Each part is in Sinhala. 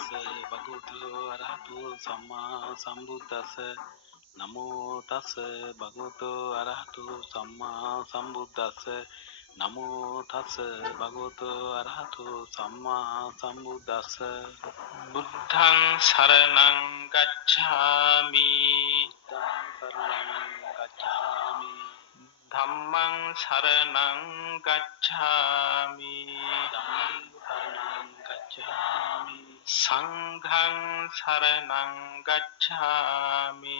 භගවතු අරහතු සම්මා සම්බුද්දස්ස නමෝ තස්ස භගවතු අරහතු සම්මා සම්බුද්දස්ස නමෝ තස්ස භගවතු අරහතු සම්මා සම්බුද්දස්ස බුද්ධං සරණං ගච්ඡාමි ධම්මං සරණං ගච්ඡාමි සංඝං සරණං ගච්ඡාමි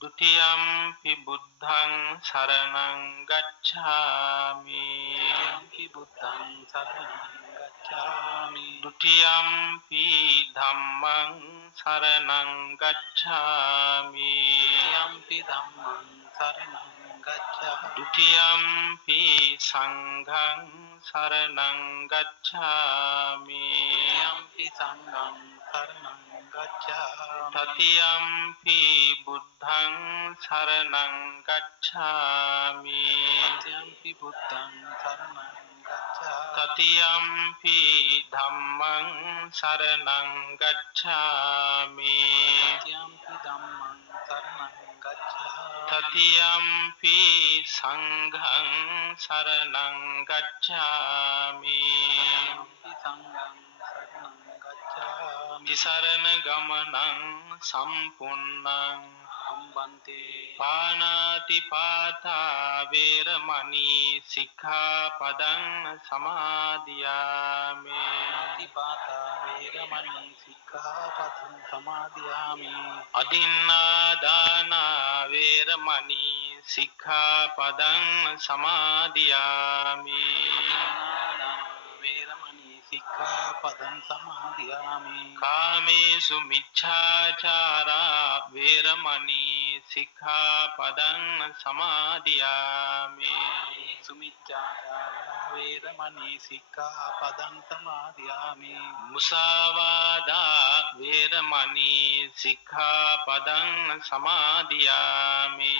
ဒုတိယံ පි බුද්ධං සරණං ගච්ඡාමි ဒုတိယံ පි ධම්මං සරණං ගච්ඡාමි ဒုတိယံ පි සංඝං සරණං ගච්ඡාමි တတိယံ පි බුද්ධං සරණං ගච්ඡාමි တတိယံ පි ධම්මං සරණං ගච්ඡාමි တတိယံ පි සංඝං සරණං ගච්ඡාමි တိ සරණ ගමනං සම්පුන්නං පානාති පාතා වේරමණී සික්ඛාපදං සමාදියාමි อดินนาดานาเวรมณี සික්ඛාපදං සමාදියාමි ကာමේසු මිච්ඡාචාරා වේරමණී සික්ඛාපදං සමාදියාමි මුසාවාදා වේරමණී සික්ඛාපදං සමාදියාමි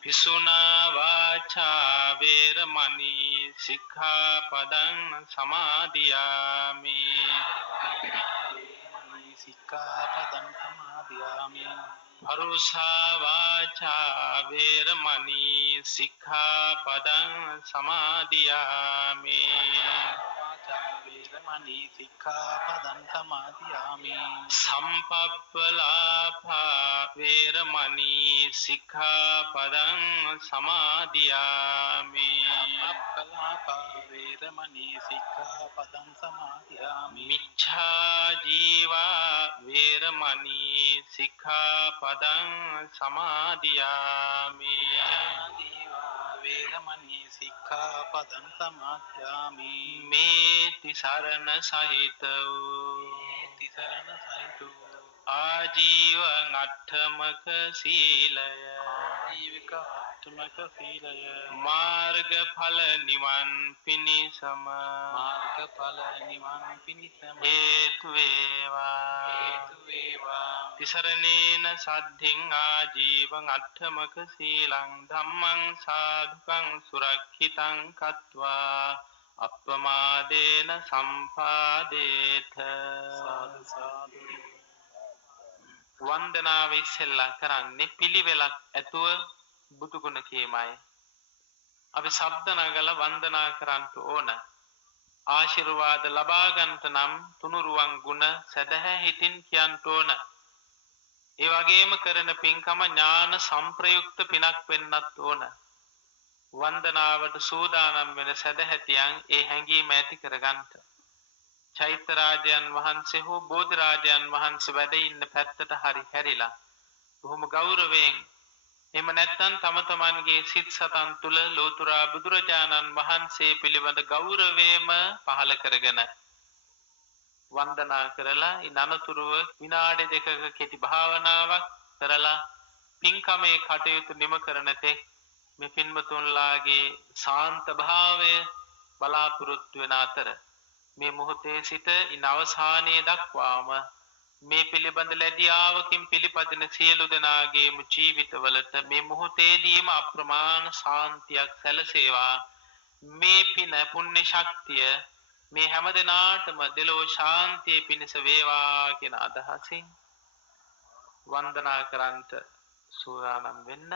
ภิกษุนา වාචා වේරමණී සික්ඛාපදං සමාදියාමි ပရုසා වාචා වේරමණී සික්ඛාපදං සමාදියාමි สัมปัปปลาภา වේරමණී සික්ඛාපදං සමාදියාමි มิจฉา ජීවා වේරමණී සික්ඛාපදං සමාදියාමි មេតិසරණ සහිත වූ ආජීව අට්ඨමක සීලය මාර්ගඵල නිවන් පිණිසම හේතු වේවා තිසරණේන සද්ධින් ආජීවං අට්ඨමක සීලං ධම්මං සාදුකං සුරක්ෂිතං කତ୍වා අප්පමාදේන සම්පාදේත සාදු සාදු වන්දනාව ඉස්සෙල්ලා කරන්නේ පිළිවෙලක් ඇතුව බුදු ගුණ කීමයි. අපි ශබ්ද නගලා වන්දනා කරන්න ඕන. ආශිර්වාද ලබා ගන්නට නම් තුනුරුවන් ගුණ සදහැ හිතින් කියන්න ඕන. ඒ වගේම කරන පින්කම ඥාන සංප්‍රයුක්ත පිනක් වෙන්නත් ඕන. වන්දනාවට සූදානම් වෙන සදහැතියන් ඒ හැඟීම ඇති කරගන්නට. චෛත්‍ය රාජයන් වහන්සේ හෝ බෝධි රාජයන් වහන්සේ වැඩ ඉන්න පැත්තට හරි හැරිලා බොහොම ගෞරවයෙන් එහෙම නැත්නම් තම තමන්ගේ සිත් සතන් තුල ලෝතුරා බුදුරජාණන් වහන්සේ පිළිබඳ ගෞරවයම පහළ කරගෙන වන්දනා කරලා ඉනනතුරුව විනාඩි දෙකක කෙටි භාවනාවක් කරලා පින්කමේ කටයුතු නිම කරන තෙක් මේ පින්වතුන්ලාගේ ශාන්ත භාවය බලාපොරොත්තු වෙන අතර මේ මොහොතේ සිට ඉන් අවසානයේ දක්වාම මේ පිළිබඳ ලැබියාවකින් පිළිපදින සියලු දෙනාගේම ජීවිතවලට මේ මොහොතේදීම අප්‍රමාණ ශාන්තියක් සැලසේවා. මේ පින පුණ්‍ය ශක්තිය මේ හැම දිනාටම දෙලෝ ශාන්තිය පිණිස වේවා කියන අදහසින් වන්දනා කරන්ට සූදානම් වෙන්න.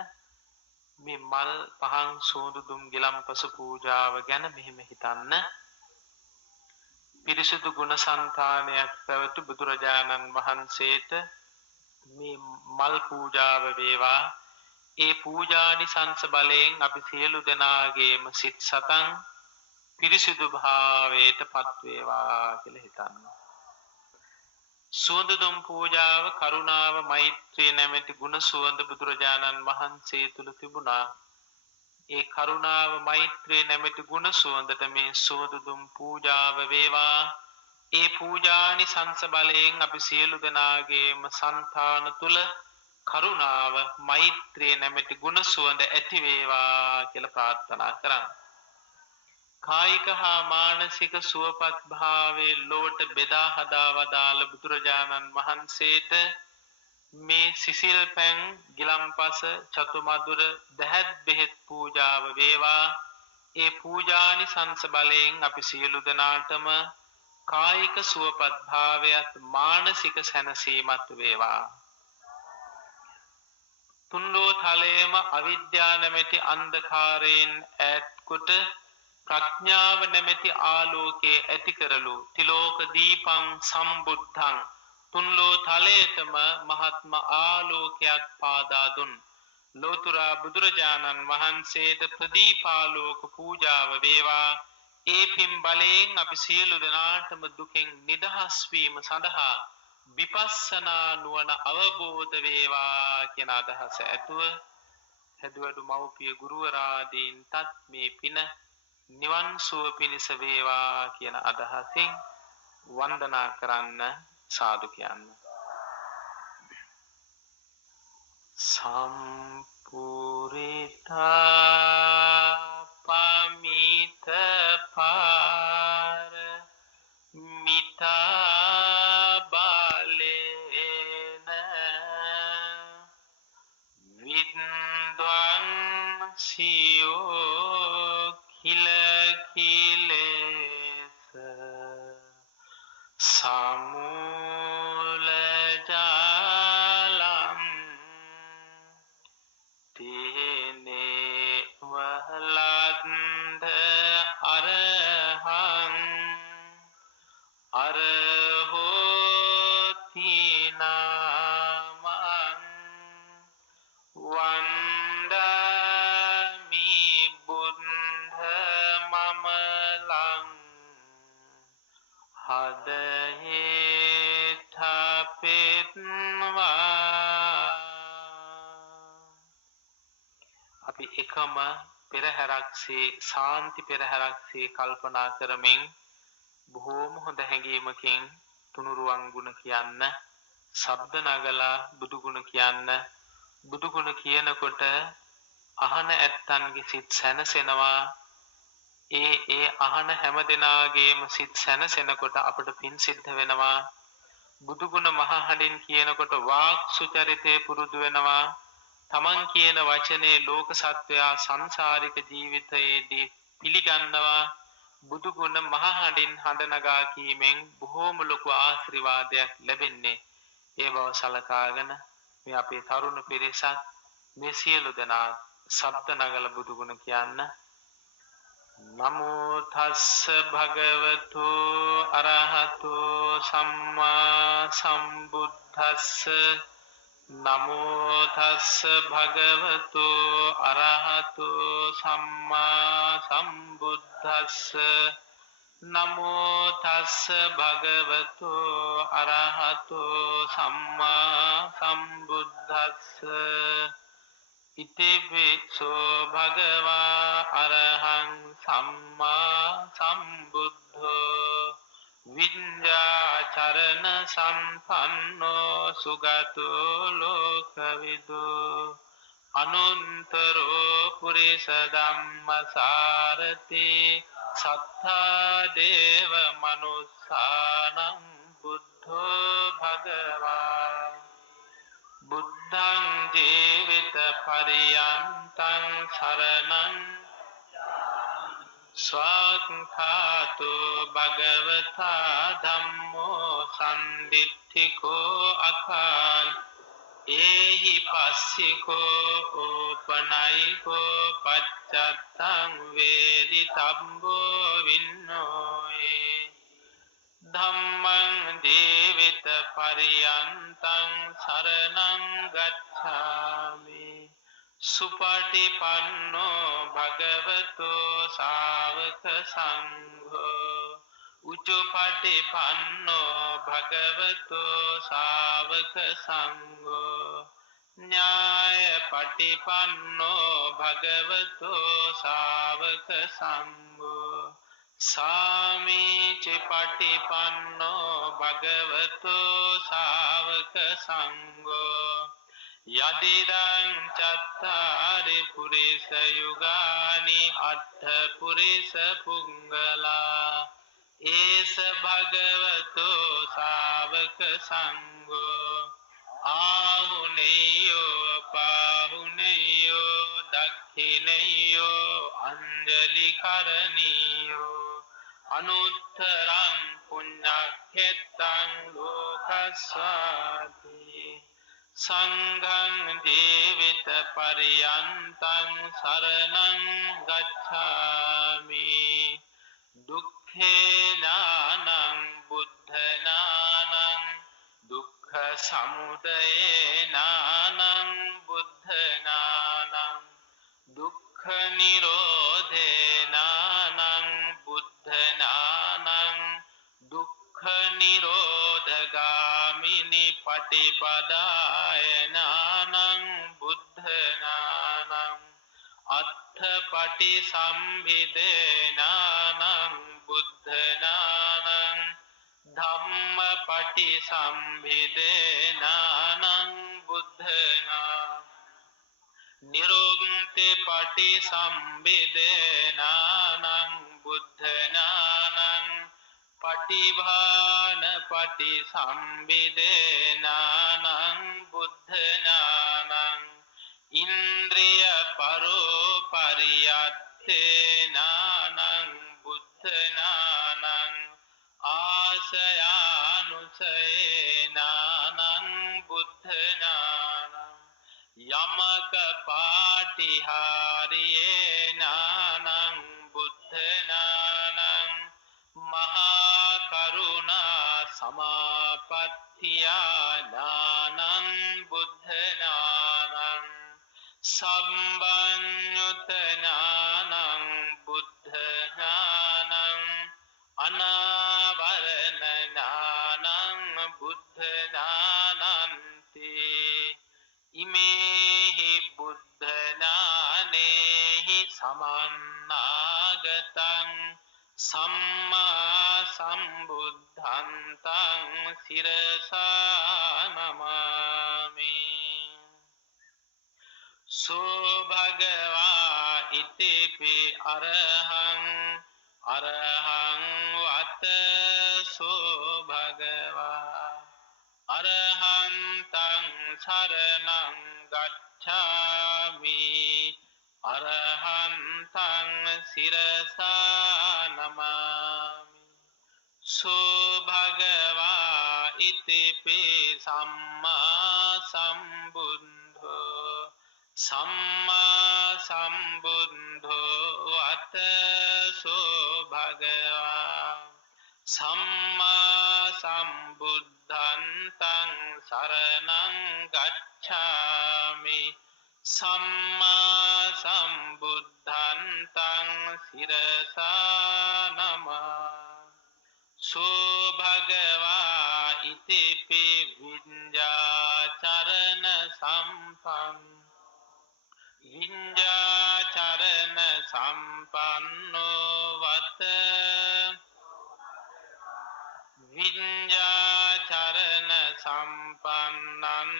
මේ මල් පහන් සෝදු දුම් ගිලම්පස පූජාව ගැන මෙහෙම හිතන්න. පිරිසුදු ගුණ సంతානයක් පැවතු බුදුරජාණන් වහන්සේට මේ මල් පූජාව වේවා. ඒ පූජානිසංස බලයෙන් අපි සියලු දෙනාගේම සිත් සතන් පිරිසිදු භාවයට පත් වේවා කියලා හිතන්න. සුවඳ දුම් පූජාව කරුණාව මෛත්‍රිය නැමැති ගුණ සුවඳ බුදුරජාණන් වහන්සේ තුල තිබුණා. ඒ කරුණාව මෛත්‍රිය නැමැති ගුණ සුවඳට මේ සුවඳ දුම් පූජාව වේවා. ඒ පූජානිසංස බලයෙන් අපි සියලු දෙනාගේම సంతාන තුල කරුණාව මෛත්‍රිය නැමැති ගුණ සුවඳ ඇති වේවා කියලා ප්‍රාර්ථනා කරන්න. කායික හා මානසික සුවපත් භාවයේ ලෝට බෙදා හදා වදාළ බුදුරජාණන් වහන්සේට මේ සිසිල් පැන් ගිලම්පස චතුමදුර දහත් බෙහෙත් පූජාව වේවා. ඒ පූජානිසංස බලයෙන් අපි සියලු දෙනාටම කායික සුවපත් භාවයත් මානසික සැනසීමත් වේවා. තුන්ලෝ තලයේම අවිද්‍යාව නැමැති අන්ධකාරයෙන් ඈත් කොට ප්‍රඥාව නැමැති ආලෝකයේ ඇති කරලු තිලෝක දීපං සම්බුද්ධං තුන්ලෝ තලයේතම මහත්ම ආලෝකයක් පාදා දුන් ලෝතුරා බුදුරජාණන් වහන්සේට ප්‍රදීපාලෝක පූජාව වේවා. ඒ පින් බලයෙන් අපි සියලු දෙනාටම දුකෙන් නිදහස් වීම සඳහා විපස්සනා නුවණ අවබෝධ වේවා කියන අදහස ඇතුව හැදුවඩු මව්පිය ගුරුවරාදීන්ටත් මේ පින නිවන් සුව පිණිස වේවා කියන අදහසින් වන්දනා කරන්න සාදු කියන්න. සම්පූරිතා පමිත පාර මිතා බලේන විද්වං සියෝ කිල කිලේස සමූල ජාලම් තේනේ වලන්ද අරහං අරහෝති නාමං වන්දමි බුද්ධ මමලං හදයේ ථපෙත්වා. අපි එකම පෙරහැරක්සේ ශාන්ති පෙරහැරක්සේ කල්පනා කරමින් බොහෝම හොඳ හැඟීමකින් තුනුරුවන් ගුණ කියන්න, ශබ්ද නගලා බුදු ගුණ කියන්න. බුදු ගුණ කියනකොට අහන ඇත්තන්ගේ සිත් සැනසෙනවා. ඒ අහන හැම දෙනාගේම සිත් සැනසෙනකොට අපට පින් සිද්ධ වෙනවා. බුදු ගුණ මහහඬින් කියනකොට වාක් සුචරිතේ පුරුදු වෙනවා. තමන් කියන වචනේ ලෝක සත්වයා සංසාරික ජීවිතයේදී පිළිගන්නවා. බුදු ගුණ මහහඬින් හඬ නගා කීමෙන් බොහෝම ලොකු ආශිර්වාදයක් ලැබෙන්නේ. ඒ බව සලකාගෙන මේ අපේ තරුණ පිරිසත් මේ සියලු දෙනා ශබ්ද නගල බුදු ගුණ කියන්න. නමෝ තස්ස භගවතු අරහතු සම්මා සම්බුද්දස්ස නමෝ තස්ස භගවතු අරහතු සම්මා සම්බුද්දස්ස නමෝ තස්ස භගවතු අරහතු සම්මා සම්බුද්දස්ස ඉතිවිසෝ භගවා අරහං සම්මා සම්බුද්ධෝ විඤ්ඤාචරණ සම්පන්නෝ සුගතෝ ලෝකවිදු අනුන්තරෝ පුරිස ධම්මසාරති සත්තා දේව මනුස්සානං බුද්ධෝ භගවා पर्यन्तं शरणं स्वाक्खातो भगवता धम्मो सन्दिट्ठिको अकाल एहि पस्सिको ओपनयिको पच्चत्तं वेदितब्बो विन्नोये धम्मं जीवित पर्यन्तं शरणं गच्छामि सुपटिपन्नो भगवतो सावक संघो उच्चपटिपन्नो भगवतो सावक संघो न्यायपटिपन्नो भगवतो सावक संघो सामीचि पटिपन्नो भगवतो सावक संघो यदिदं चत्तारि पुरिस युगानि अट्ठ पुरिस पुंगला एष भगवतो सावक संघो आहुनेयो पाहुनेयो दक्षिणेयो अंजलि करनीयो अनुत्तरं पुण्यक्षेत्रं लोकस्वाति संघं जीवित पर्यन्तं शरणं गच्छामि दुःखे ज्ञानं बुद्धज्ञानं दुःख समुदये ज्ञानं बुद्धज्ञानं दुःख निरोधे ज्ञानं बुद्धज्ञानं दुःख निरोधगामिनि पटिपदाय ज्ञानं बुद्धज्ञानं अत्थपटि संभिदे ज्ञानं बुद्धज्ञानं धम्मपटि संभिदे ज्ञानं बुद्धज्ञानं निरुक्ति पटि संभिदे ज्ञानं बुद्धज्ञानं पटिभान पटि संभिदे ज्ञानं बुद्धज्ञानं इंद्रिय परो परियत्ते ज्ञानं बुद्धज्ञानं आशयानुसये ज्ञानं बुद्धज्ञानं यमक पाटिहारिये ज्ञानं बुद्धज्ञानं महाकरुणा समापत्तिया ज्ञानं बुद्धज्ञानं सम्बन्युत ज्ञानं बुद्धज्ञानं अनावरण ज्ञानं बुद्धज्ञानन्ति इमेहि बुद्धज्ञानेहि समन्नागतं सम्मा सम्बुद्धन्तं शिरसा नमामि सो भगवा इतिपि अरहं अरहं वत सो भगवा अरहन्तं शरणं गच्छामि अरहन्तं शिरसा नमामि सो भगवा इतिपि सम्मा सम्बुद्धो सम्मा सम्बुद्धो अत सो भगवा सम्मा सम्बुद्धन्तं शरणं गच्छामि सम्मा सम्बुद्धन्तं शिरसा नमामि सो भगवा इतिपि विඤ्ஞாचरण सम्पन्न विඤ්ஞාचरण सम्पन्नो वत विඤ්ஞාचरण सम्पन्नं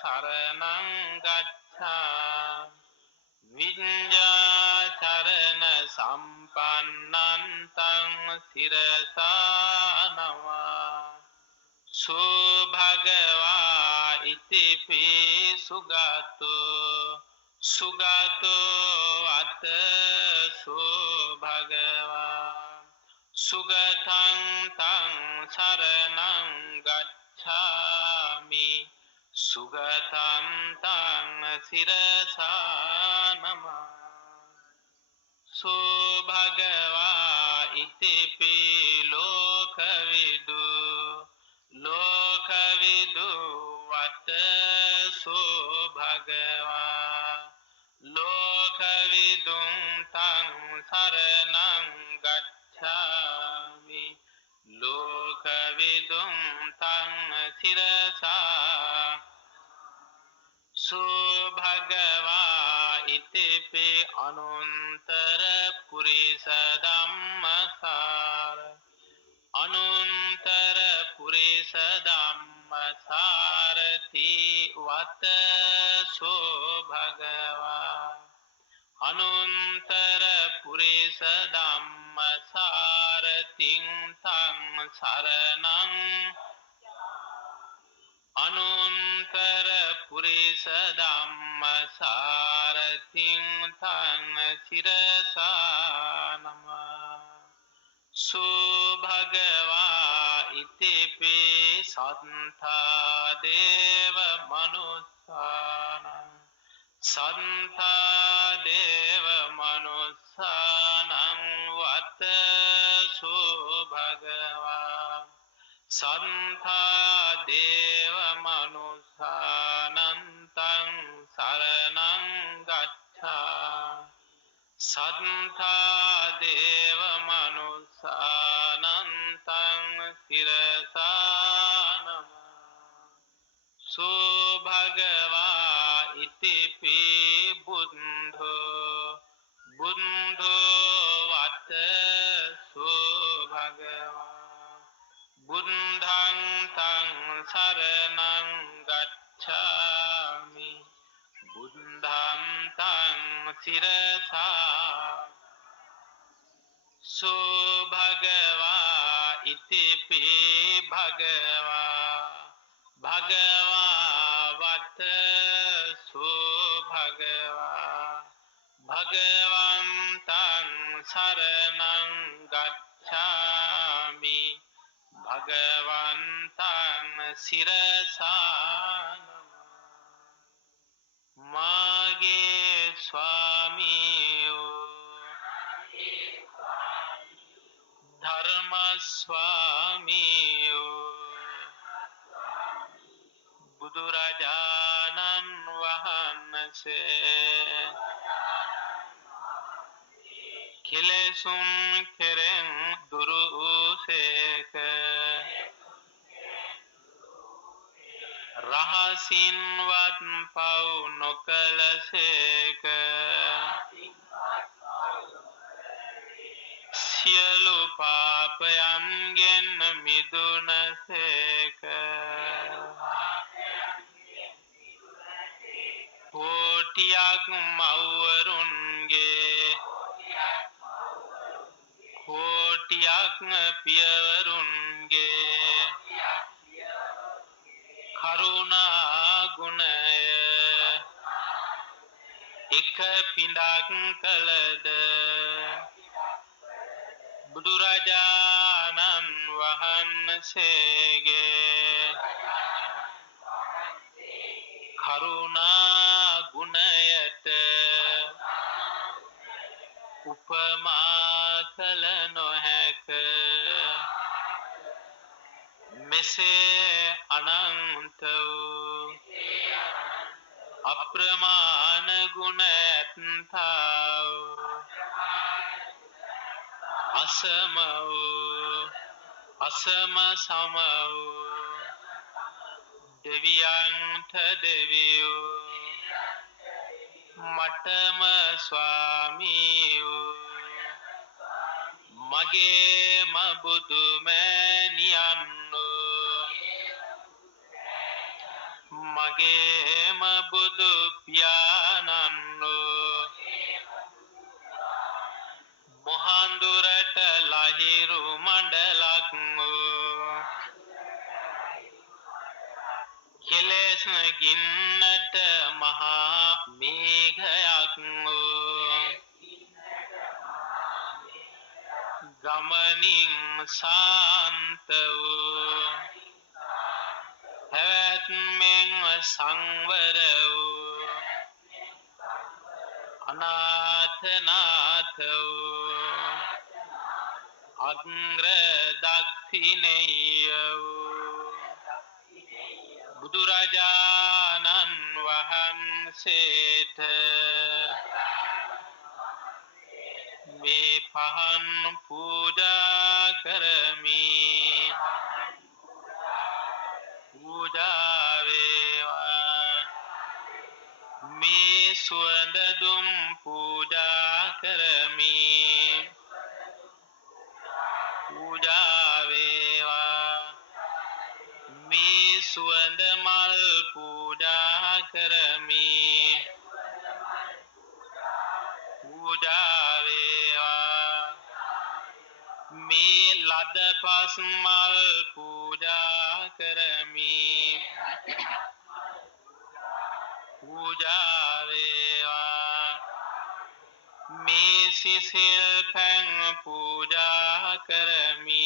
शरणं गच्छामि विඤ්ஞාचरण सम्पन्नं शिरसा नमामि सो भगवा इतिपि සුගතෝ සුගතෝ අත සෝ භගවා සුගතං තං සරණං ගච්ඡාමි සුගතං තං සිරසා නමා සෝ භගවා ඉතිපි ලෝකවිදු ලෝකවිදු වත සෝ භගවා ලෝකවිදුං තං සරණං ගච්ඡාමි ලෝකවිදුං තං සිරසා සෝ භගවා ඉතිපි අනුන්තර පුරිස ධම්මසාර අනුන්තර පුරිස ධම්මසාරති වත සෝ භගවා අනුන්තර පුරිස ධම්මසාරතිං තං සරණං අනුන්තර පුරිස ධම්මසාරතිං තං සිරසා නමා සෝ භගවා ඉතිපි සත්තා දේව මනුස්සානං සත්තා දේව මනුස්සානං වත සෝ භගවා සත්තා දේව මනුස්සානන්තං සරණං ගච්ඡා සත්තා දේව මනුස්සානන්තං සිරසා නමා සෝ භගවා ඉතිපි බුද්ධෝ බුද්ධෝ වත සෝ භගවා බුද්ධං තං සරණං ගච්ඡාමි බුද්ධං තං සිරසා සෝ භගවා ඉතිපි භගවා භගවා වත සෝ භගවා භගවන්තං සරණං ගච්ඡාමි භගවන්තං සිරසා නමා මාගේ ස්වාමියෝ ධර්ම ස්වාමියෝ බුදුරජාණන් වහන්සේ කෙලෙසුන් කෙරෙන් දුරු වූසේක රහසින්වත් පව් නොකලසේක සියලු පාපයන්ගෙන් මිදුනසේක කෝටියක් මව්වරුන්ගේ කෝටියක් පියවරුන්ගේ කරුණා ගුණය එක පිඬක් කළද බුදුරජාණන් වහන්සේගේ කරුණා ගුණයට උපමා කළ නොහැක මෙසේ අනන්ත වූ අප්‍රමාණ ගුණ ඇත්තා වූ අසම වූ අසම සම වූ දෙවියන්ට දෙවියෝ මටම ස්වාමී වූ මගේම බුදුමෑණියන්ෝ මගේම බුදු පියාණන්ෝ මොහන්දුරට ලහිරු මණ්ඩලක් වූ කෙල එලෙස ගින්නට මහා මේඝයක් ගමනින් සාන්ත වූ පැවැත්මෙන් සංවර වූ අනාථනාථ වූ අග්‍ර දක්ෂිණේය වූ බුදුරජාණන් වහන්සේට මේ පහන් පූජා කරමි පූජා වේවා මේ සුවඳ දුම් පූජා කරමි පූජා වේවා මේ සුවඳ මල් පූජා කරමි පූජා වේවා මේ ලද පස් මල් පූජා කරමි පූජා වේවා මේ සිසිල් පැන් පූජා කරමි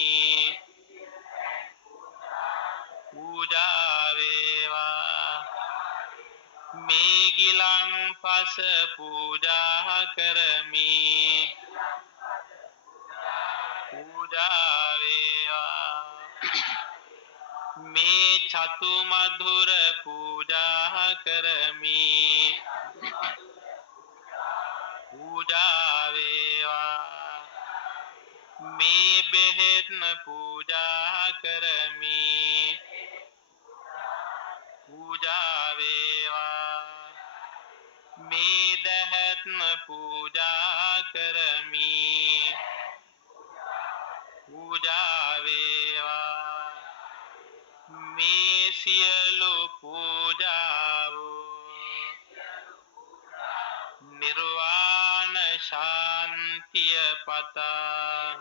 පූජා වේවා මේ ගිලන් පස පූජා කරමි පූජා වේවා මේ චතු මధుර පූජා කරමි පූජා වේවා මේ බෙහෙත් පූජා කරමි පූජා වේවා මේ දහත් පූජා කරමි පූජා වේවා මේ සියලු පූජාව නිර්වාණ ශාන්තිය පතා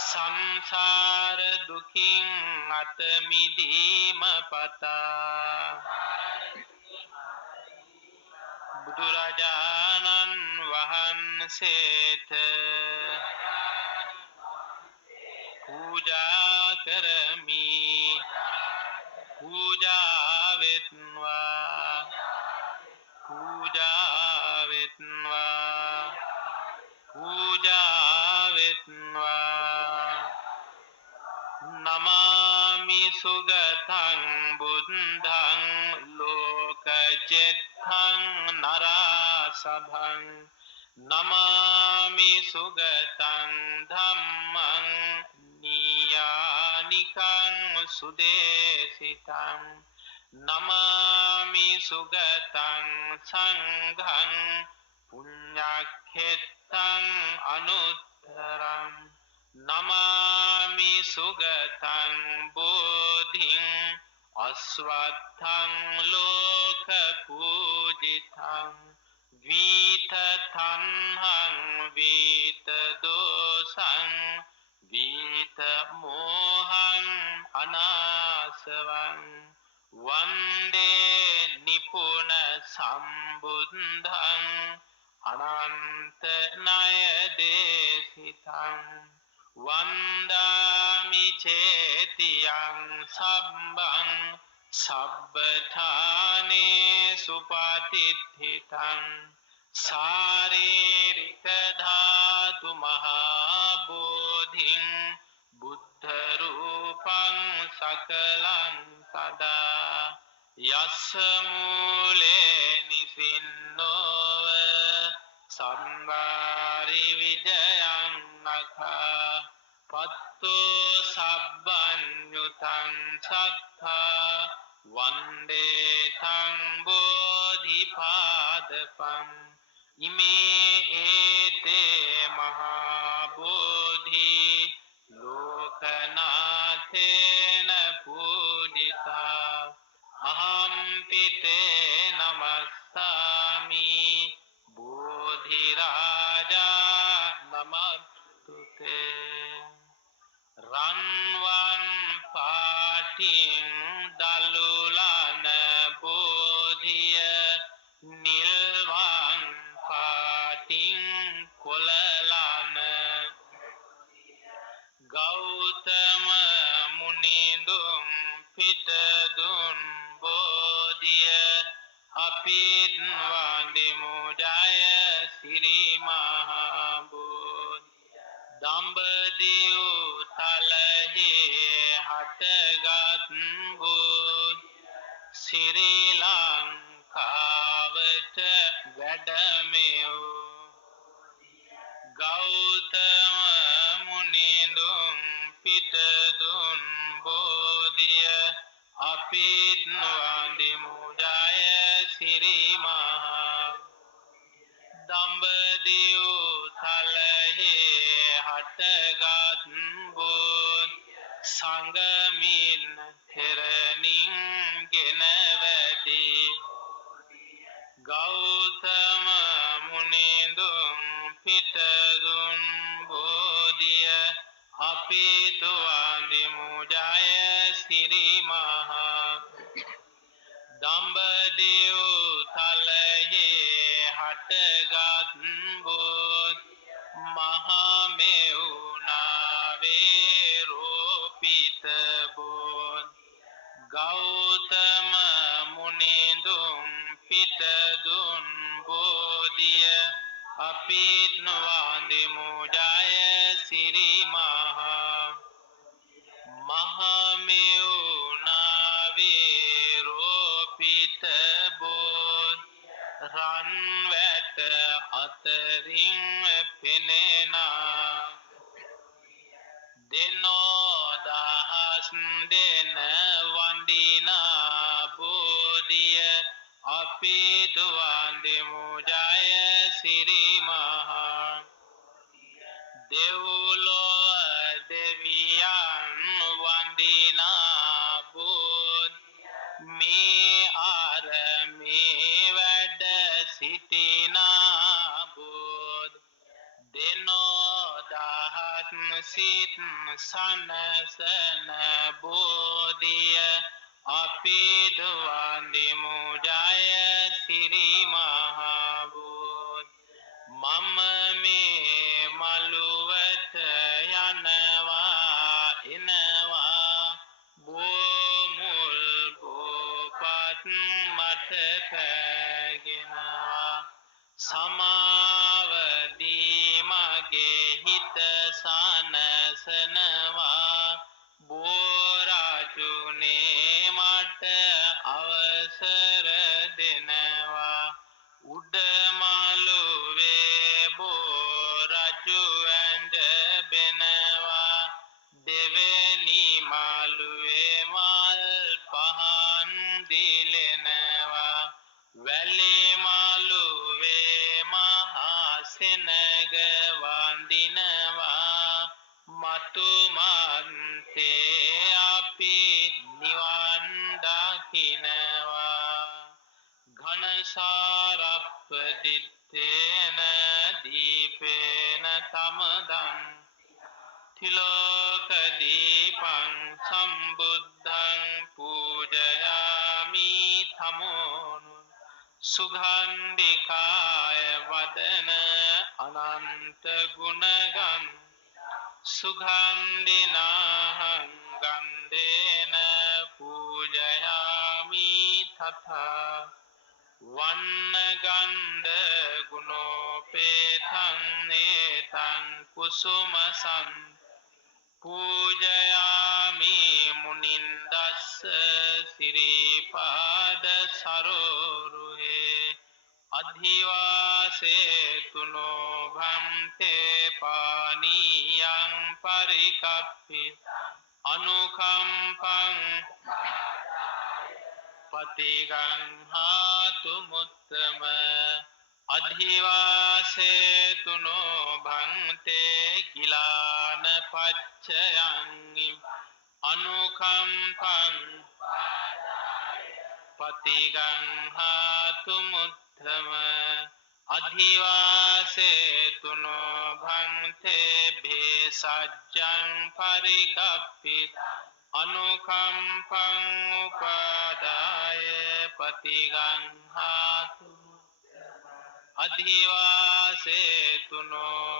සංසාර දුකින් අත මිදීම පතා බුදුරජාණන් වහන්සේට පූජා කරමි පූජා වෙත්වා පූජා වෙත්වා පූජා වෙත්වා නමාමි සුගතං බුද්ධං ලෝකජෙත්තං නරාසභං නමාමි සුගතං ධම්මං නියානිකං සුදේසිතං නමාමි සුගතං සංඝං පුඤ්ඤක්ඛෙත්තං අනුත්තරං නමාමි සුගතං බෝධිං අස්වත්ථං ලෝක පූජිතං වීත තණ්හං වීත දෝසං වීත මෝහං අනාසවං වන්දේ නිපුන සම්බුද්ධං අනන්ත ණය දේශිතං වන්දාමි චේතියං සබ්බං සබ්බඨානේ සුපතිත්ථිතං සාරේරික ධාතු මහා බෝධිං බුද්ධ රූපං සකලං සදා යස්ස මූලේ නිසින්නෝව සම්වාරි විජයං නඛා පත්තෝ සබ්බඤ්ඤුතං සත්තා වන්දේ තං බෝධිපාදපං ඉමේ ඒතේ මහා බෝධි ලෝකනාථේන පූජිතා අහම් පිතේ නමස්සාමි බෝධි රාජා නමස්තුතේ රන්වන් පාටින් දල අපිත් වන්දිමු ජය සිරි මහබෝධි දඹදිව් තලෙහි හටගත් බෝධි ශ්‍රී ලංකාවට වැඩමෙව් ගෞතම මුනිඳුන් පිටදුන් බෝධිය අපිත් වන්දිමු ජය සිරි මහා දඹදිව් තලෙහි හටගත් බෝධි සංගමින් තෙරණින් ගෙන වැඩි ගෞතම මුනිඳුන් පිටදුන් බෝධිය අපිත් වන්දිමු ජය සිරි මහා දඹදිව් තලෙහි හටගත් බෝධි මහමෙවුනාවේ රෝපිත බෝධි ගෞතම මුනිඳුන් පිටදුන් බෝධිය අපිත් වන්දිමු ජය සිරි මහා මහමෙවුනාවේ රෝපිත බෝධි රන් වැට අතරින් පෙනෙනා දෙනෝ දහස් දෙන වන්දිනා බෝධිය අපිත් වන්දිමු ජය සිරි මහා දෙව්ලොව දෙවියන් වන්දිනා බෝධි මේ ආරමේ වැඩ සිටිනා බෝධි දෙනෝ දහස් සිත් සනසන බෝධිය අපිත් වන්දිමු ජය සිරි මහා බෝධි මම මේ මළුවට යනවා එනවා බෝමුල් බෝපත් මට පැගෙනවා සමාවදී මගේ හිත සනසනවා බෝරාජුනේ මට අවසර දෙනවා උඩමළුවේ බෝරජු ඇඳ බෙනවා දෙවෙනි මළුවේ මල් පහන් දිලෙනවා වැලි මළුවේ මහා සෙනග වන්දිනවා මතු මන්තේ අපි නිවන් දකිනවා ඝනසාරප්පදිත්තේන දීපේන තමදං තිලෝක දීපං සම්බුද්ධං පූජයාමි තමෝනු සුගන්ධිකාය වදන අනන්ත ගුණගන් සුගන්ධිනාහං ගන්ධේන පූජයාමි තථා වන්නගන්ධ ගුණෝපේතං නේතං කුසුමසං පූජයාමි මුනින්දස්ස සිරිපාද සරෝරුහේ අධිවාසේතුනෝ භන්තේ පානීයං පරිකප්පි අනුකම්පං පතිගංහාතු මුත්තම අධිවාසේතුනෝ භන්තේ ගිලාන පච්චයං අනුකම්පං පතිගංහාතු මුත්තම අධිවාසේතුනෝ භන්තේ භේසජ්ජං පරිකප්පි අනුකම්පං උපාදාය පතිගංහාතු අධිවාසේතුනෝ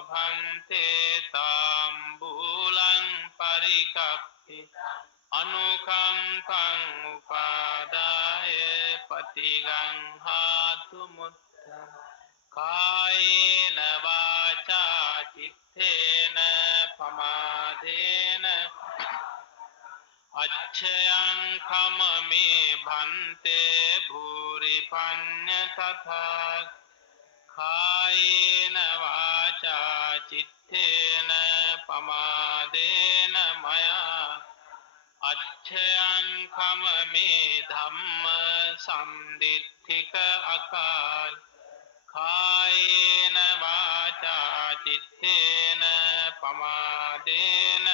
භන්තේ තාම්බූලං පරිකප්පි අනුකම්පං උපාදාය පතිගංහාතු කායේන වාචා චිත්තේන පමාදේන අච්ඡයං කමමේ භන්තේ භූරි පඤ්ඤ තථා කායේන වාචා චිත්තේන පමාදේන මයා අච්ඡයං කමමේ ධම්ම සම්දිත්තික අකාල් කායේන වාචා චිත්තේන පමාදේන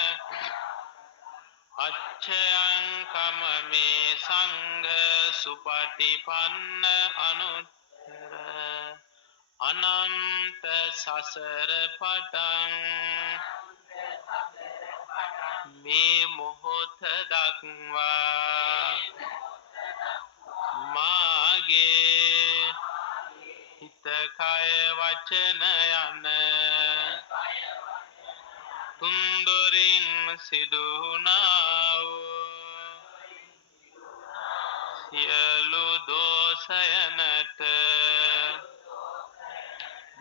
අච්ඡයං කමමේ සංඝ සුපටිපන්න අනුත්තර අනන්ත සසර පටන් මේ මොහොත දක්වා මාගේ හිත කය වචන යන තුන්දොරින් සිදුනා වූ සියලු දෝෂයනට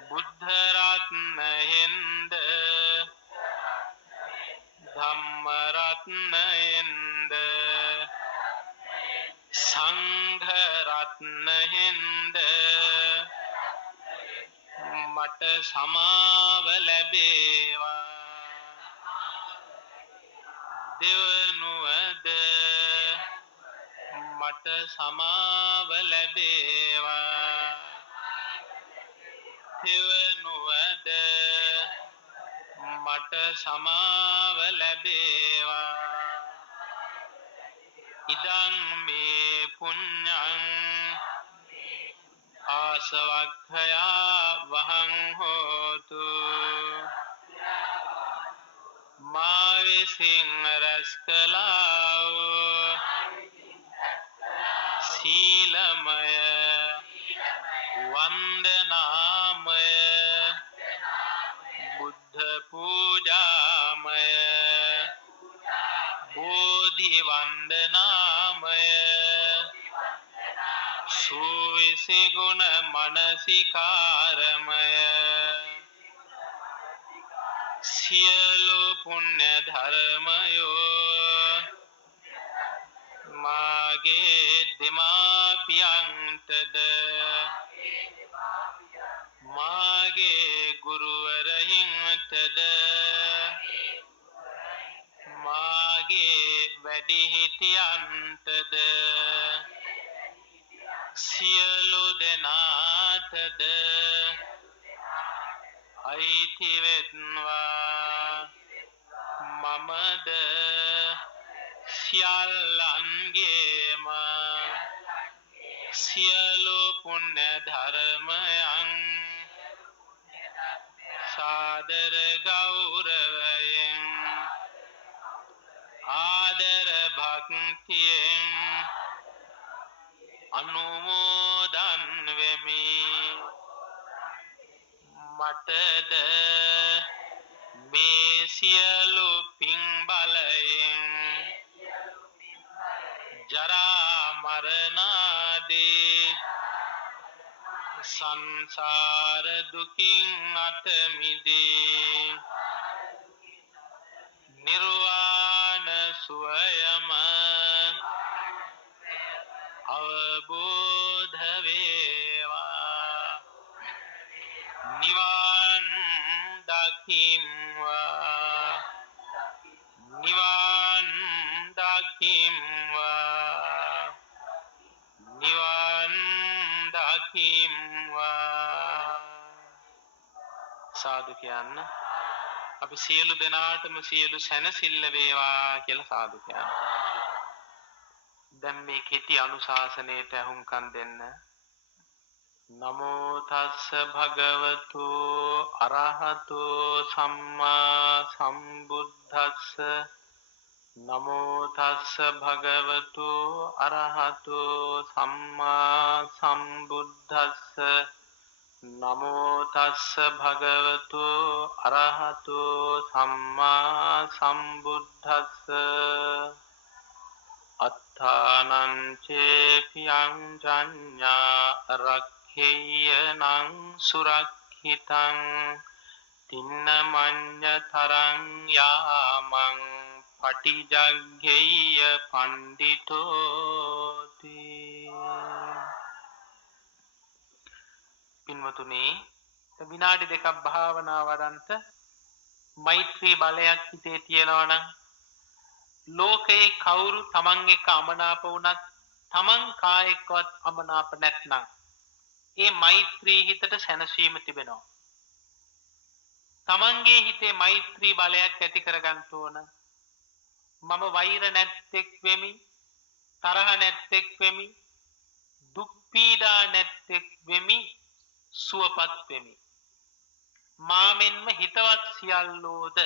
බුද්ධ රත්නයෙන්ද ධම්ම රත්නයෙන්ද සංඝ රත්නයෙන්ද මට සමාව ලැබේවා දෙවනුවද මට සමාව ලැබේවා දෙවනුවද මට සමාව ලැබේවා ඉදං මේ පුඤ්ඤං ආසවක්ඛයා වහං හෝතු මා විසින් රැස් කළා වූ සීලමය වන්දනාමය බුද්ධ පූජාමය බෝධි වන්දනාමය සුවිසි ගුණ මනසිකාරමය සියලු පුණ්‍ය ධර්මයෝ මාගේ දෙමාපියන්ටද මාගේ ගුරුවරයින්ටද මාගේ වැඩිහිටියන්ටද සියලු දෙනාටද අයිති වෙත්වා මමද සියල්ලන්ගේම සියලු පුණ්‍ය ධර්මයන් සාදර ගෞරවයෙන් ආදර භක්තියෙන් අනුමෝදන් වෙමි මටද මේ සියලු පින් බලයෙන් ජරා මරණ ආදී සංසාර දුකින් අත මිදී නිර්වාණ සුවයම අවබෝධ වේවා නිවන් දකින්වා නිවන් දකින්වා නිවන් දකින්වා සාදු කියන්න අපි සියලු දෙනාටම සියලු සැනසෙල්ල වේවා කියලා සාදු කියන්න දැන් මේ කෙටි අනුශාසනයට අහුම්කම් දෙන්න නමෝ තස්ස භගවතු අරහතු සම්මා සම්බුද්දස්ස නමෝ තස්ස භගවතු අරහතු සම්මා සම්බුද්දස්ස නමෝ තස්ස භගවතු අරහතු සම්මා සම්බුද්දස්ස අත්ථානං චේපියං ජඤ්ඤා ජග්ගේය නං සුරක්ඛිතං තින්න මඤ්ඤ තරං යාමං පටිජග්ගේය පණ්ඩිතෝති. පින්වතුනි, විනාඩි දෙකක් භාවනා වඩන්ට මෛත්‍රී බලයක් හිතේ තියෙනවා නම් ලෝකේ කවුරු තමන් එක්ක අමනාප වුණත් තමන් කායෙක්වත් අමනාප නැත්නම් ඒ මෛත්‍රී හිතට සැනසීම තිබෙනවා. තමන්ගේ හිතේ මෛත්‍රී බලයක් ඇති කරගන්න ඕන. මම වෛර නැත්තේක් වෙමි, තරහ නැත්තේක් වෙමි, දුක් පීඩා නැත්තේක් වෙමි, සුවපත් වෙමි. මාමෙන්ම හිතවත් සියල්ලෝද,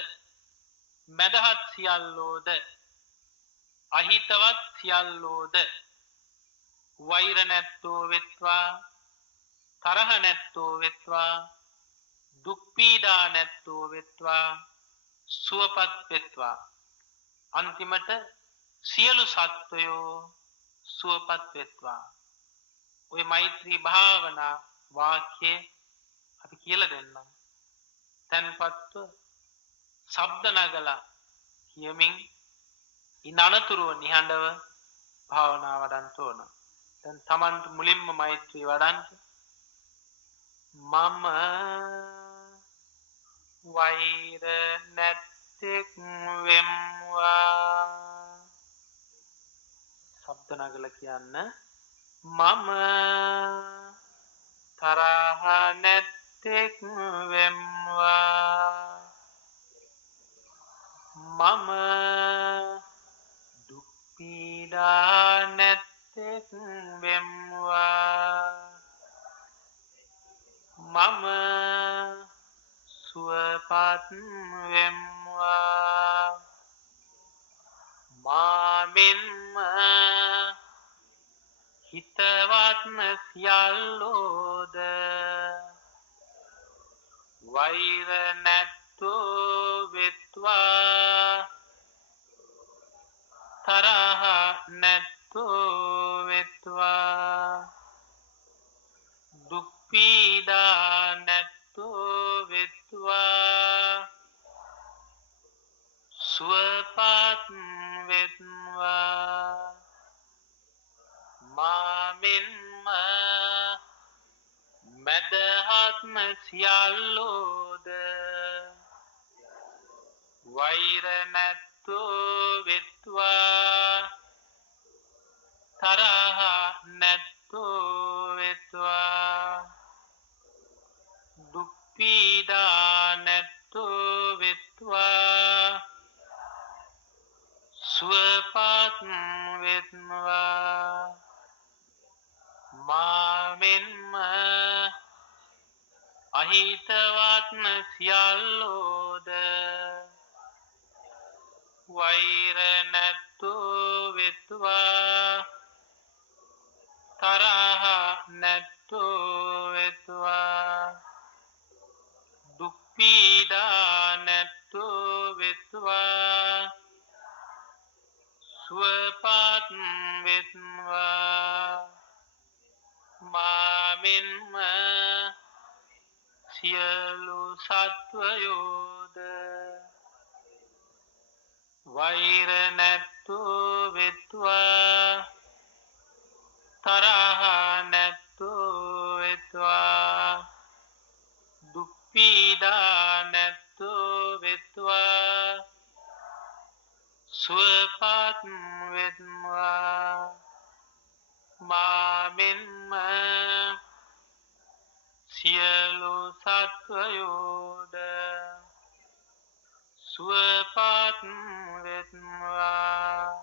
මදහත් සියල්ලෝද, අහිතවත් සියල්ලෝද වෛර නැත්තෝ වෙත්වා, තරහ නැත්තෝ වෙත්වා, දුක් පීඩා නැත්තෝ වෙත්වා, සුවපත් වෙත්වා. අන්තිමට සියලු සත්වයෝ සුවපත් වෙත්වා. ඔය මෛත්‍රී භාවනා වාක්‍ය අපි කියලා දෙන්නම්. තන්පත්ව ශබ්ද නගලා කියමින් ඉනනතුරුව නිහඬව භාවනා වඩන්න ඕන. දැන් තමන්ට මුලින්ම මෛත්‍රී වඩන්න. මම වෛර නැත්තෙක් වෙම්වා. ශබ්ද නගලා කියන්න. මම තරහ නැත්තෙක් වෙම්වා. මම දුක් පීඩා නැත්තෙක් වෙම්වා. මම සුවපත් වෙම්වා. මාමෙන්ම හිතවත්ම සියල්ලෝද වෛර නැත්තෝ වෙත්වා, තරහ නැත්තෝ වෙත්වා, දුක් පීඩා නැත්තෝ වෙත්වා, සුවපත් වෙත්වා. මාමෙන්ම මදහත්ම සියල්ලෝද වෛර නැත්තෝ වෙත්වා, තරහ නැත්තෝ වෙත්වා, දුක් පීඩා නැත්තෝ වෙත්වා, සුවපත් වෙත්වා. මාමෙන්ම අහිතවත්ම සියල්ලෝද වෛර නැත්තෝ වෙත්වා, තරහ නැත්තෝ වෙත්වා, දුක් පීඩා නැත්තෝ වෙත්වා, සුවපත් වෙත්වා. මාමෙන්ම සියලු සත්වයෝද වෛර නැත්තෝ වෙත්වා, තරහ නැත්තෝ වෙත්වා, දුක් පීඩා නැත්තෝ වෙත්වා, සුවපත් වෙත්වා. මාමෙන්ම සියලු සත්වයෝද සුවපත් වෙත්වා.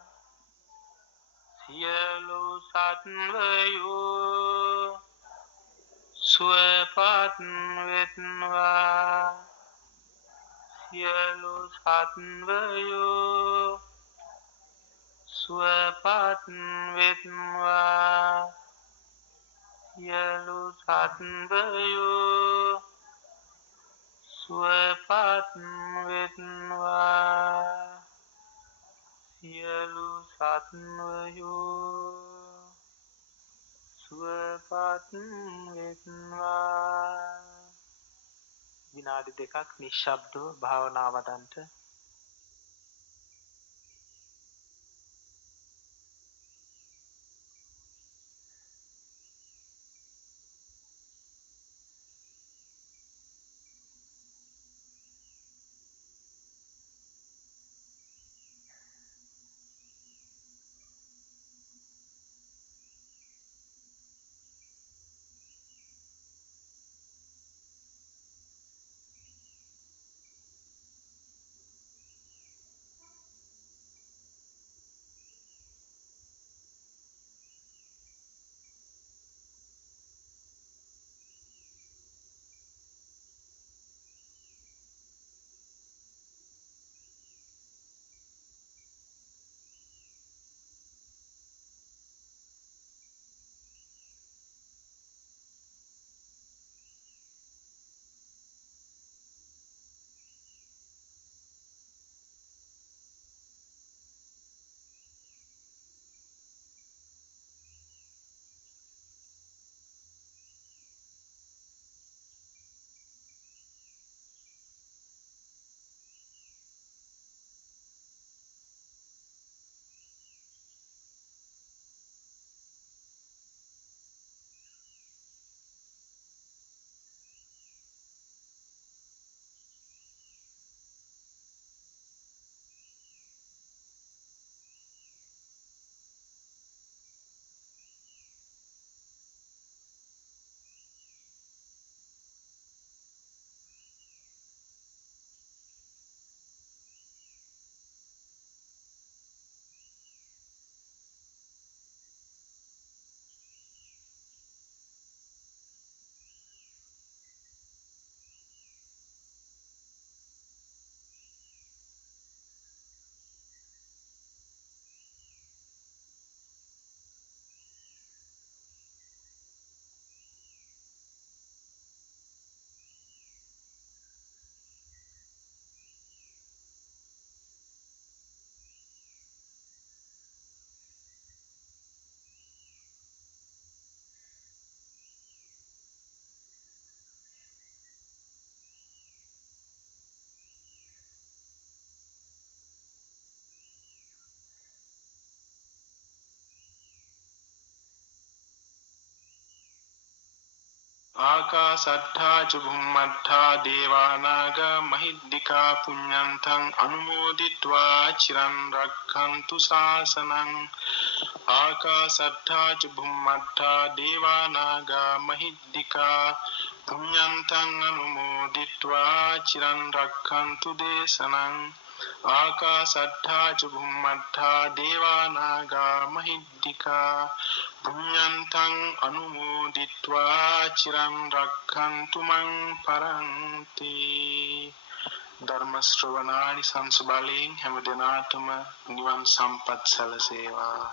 සියලු සත්වයෝ සුවපත් වෙත්වා. සියලු සත්වයෝ සුවපත් වෙත්වා. සියලු සත්වයෝ සුවපත් වෙත්වා. සියලු සත්වයෝ සුවපත් පත් වෙත්වා. විනාඩි 2ක් නිශ්ශබ්දව භාවනා වඩන්ට. ආකාසට්ඨා ච බුම්මට්ඨා දේවානාග මහිද්దికා පුඤ්ඤන්තං අනුමෝදිත්වා චිරන් රක්ඛන්තු ශාසනං. ආකාසට්ඨා ච බුම්මට්ඨා දේවානාග මහිද්దికා පුඤ්ඤන්තං අනුමෝදිත්වා චිරන් රක්ඛන්තු දේශනං. ආකාසට්ඨා ච බුම්මට්ඨා දේවානාග මහිද්దికා පුඤ්ඤන්තං අනුමෝදිත්වා චිරන් රක්ඛන්තු මං පරන්ති. ධර්ම ශ්‍රවණානි සංසබලෙන් හැම දිනාටම නිවන් සම්පත් සැලසේවා.